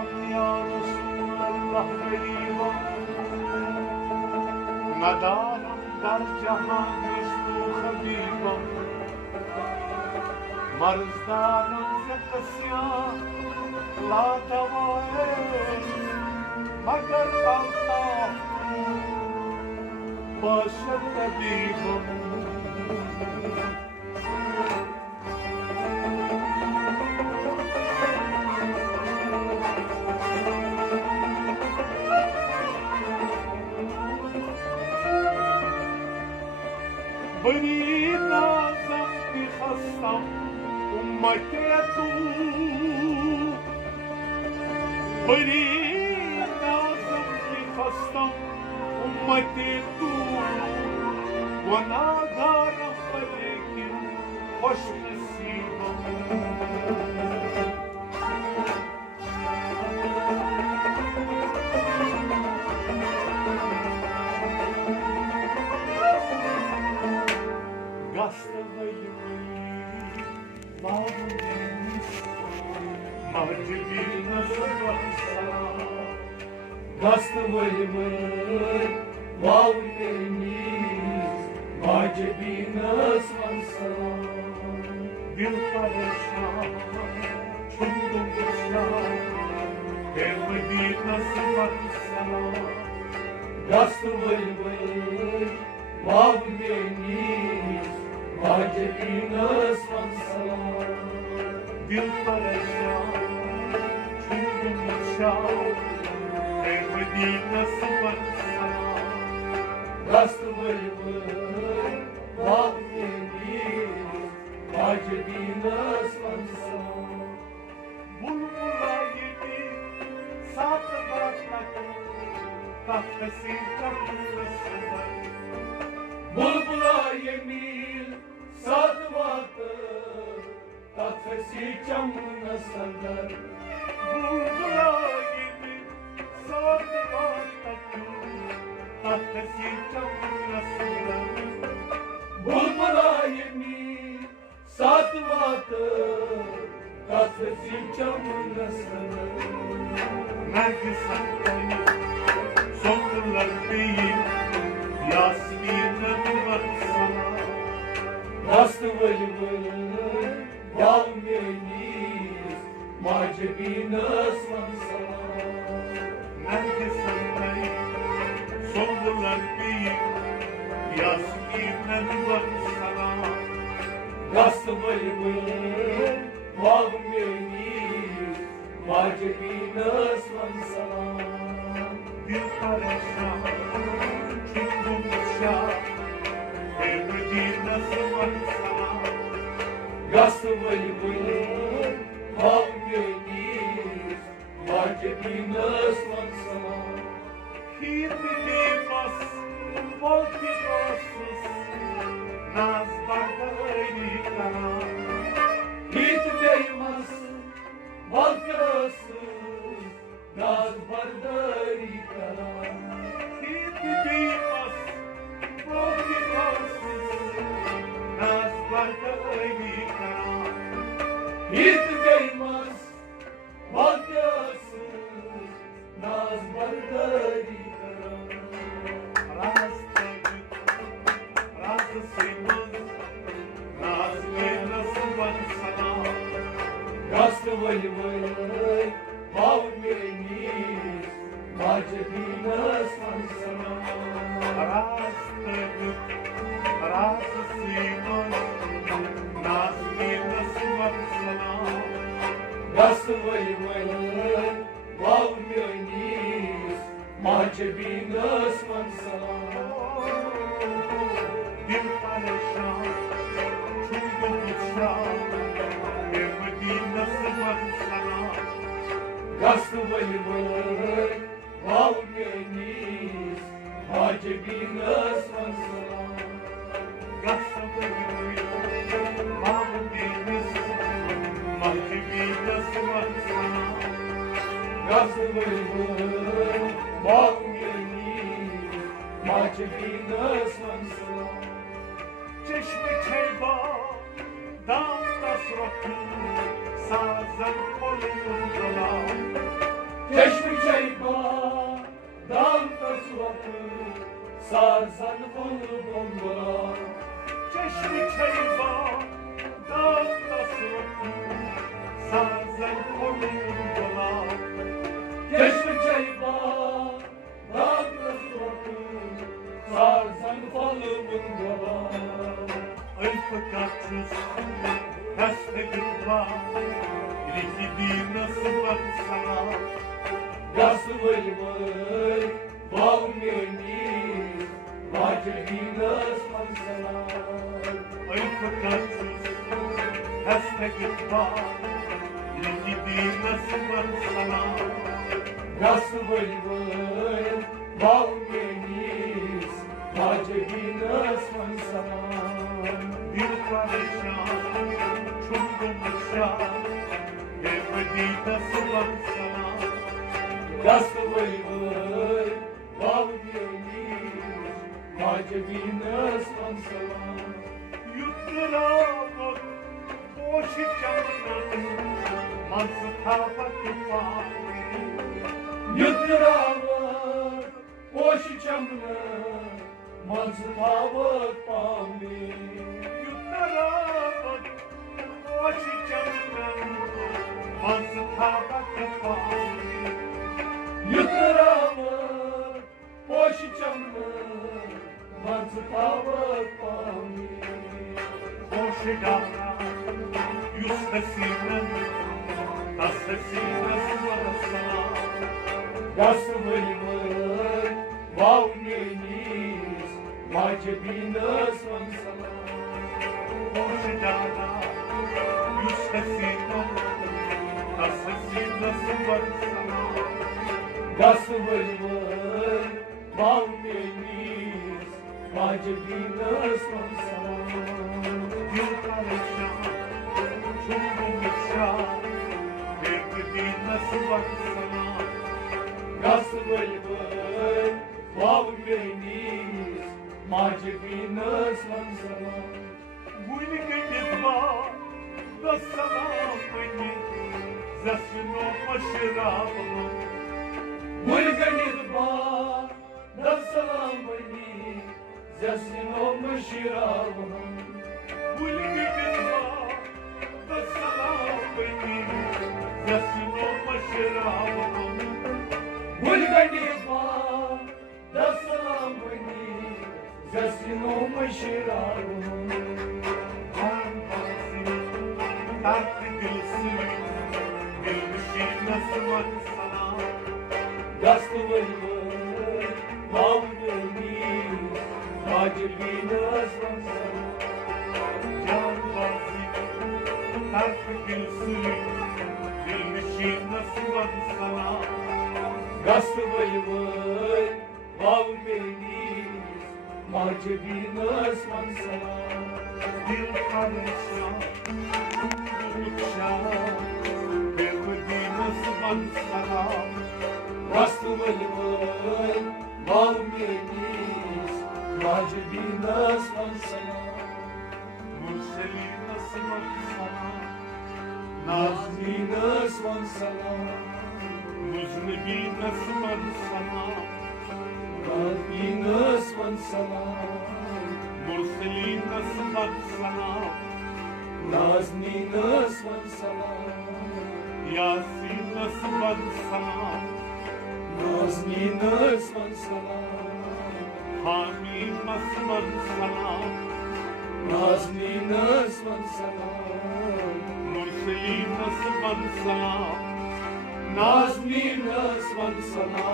سلام یا رسول الله غریبا ندارم در جهان جز تو خبیبا مرز دارم ز قسیان لا دوایه مگر الله باشد طبیبا بری نازم میخواستم امت تو بری نازم میخواستم امت تو و ندارم ولیکن خوش نصیبم Gast văi, wow veniți, macebi năsvansa. Dil pareșan, çundum kuşan, Medina sıfatsa. Gast văi, wow veniți, macebi năsvansa. Dil pareşan, çundum kuşan, Medina sıfatsa. Gast văi, wow veniți, macebi năsvansa. Bulbula yedi saat bakmadı, kahvesi karnısında. Bulbula yemil satvatı, kahvesi camına sarlar. Bulbula yedi saat bakmadı, kahvesi karnısında. Bulbula yemil satvatı, kahvesi camına sarlar. Nergis Akbay, sonralar değil, Yasmin'in var sana. Gastı văi, wow veniți, macebi năsvansa. Nergis Akbay, sonralar değil, Yasmin'in var sana. Gastı văi, wow veniți, macebi năsvansa. Dil pareşan, çundum kuşan, Medina sıfatsa. Gastı văi, wow veniți, macebi năsvansa. Hitlimas, voltigosuz, naz bardağıyla. Hiç değmez balkasız, naz bardarika. Hitlimas, voltigosuz, naz bardağıyla. Hiç değmez balkasız, naz bardarika. Rastladık, razısıyız, nazlı sıfatsa. Gastı văi, wow veniți, macebi năsvansa. Rastladık, razısıyız, nazlı sıfatsa. Gastı văi, wow veniți, macebi năsvansa. Dil pareşan, çundum kuşan, Medina sıfatsa. Gastı văi, wow veniți, macebi năsvansa. Gastăvăi, mağdiniz, Medina sıfatsa. Gastı văi, wow veniți, macebi năsvansa. Çeşme çeyba, dam nasratı, sazan kolumuzda. çayba dalda suatı sarsan kolu bomba. Çeşme çayba dalda suatı sarsan kolu bomba. Çeşme çayba dalda suatı sarsan kolu bomba. Ay fakatsız hasta gırtla İlikidi nasıl var sana. Gası vay vay bağmeni Macevi nasman sana. Ay fakatsız hasta gırtla İlikidi nasıl var sana. Gası vay vay bağmeni Macevi nasman sana. Bir karışa çulgumuşa Evvedi nasıl var sana. Gası vay vay bağmeni Macevi nasman sana. Yutturamam boş camını Mazı tabakı fahri. Yutturamam boş camını Mazı tabak pami. Yutturamam boş camını Mazı tabakı fahri. Yutturamam boş camını Mazı tabak pami. Boş dağına yüzmesine Tasesine sıvara sana. Gası vay vay bağmeniz Macevi nasman sana. Boş dağına yüzmesine Tasesine sıvara sana. Gası vay vay bağmeniz Macevi nasman sana. Bir karışa çulgumuşa Evvedi nasıl var sana. Gası vay vay bağmeniz Macevi nasman sana. Вылегай едва до самой за сыном Маширабом. Вылганидба да саламани за сыном Машировым. Вылегай едва до самой за сыном Маширабом. Вылганидба да саламани за сыном Машировым. Artık gülsün, gülmüşüm nasıl var sana. Gası vay vay bağmeniz Macevi nasman sana. Can vazim, artık gülsün, gülmüşüm nasıl var sana. Gası vay vay bağmeniz Macevi nasman sana. Bir karışa, çulgumuşa, evvedi nasıl var sana. Gası vay vay bağmeniz Macevi nasman sana. Murseli nasıl var sana. Nazmi nasman sana. Muznebi nasıl var sana. Nazmi nasman sana. Murseli nasıl var sana. Nazmi nasman sana. Yasin nasıl var sana. Nazmi nasman sana. Hamid nasıl var sana. Nazmi nasman sana. Murseli nasıl var sana. Nazmi nasman sana.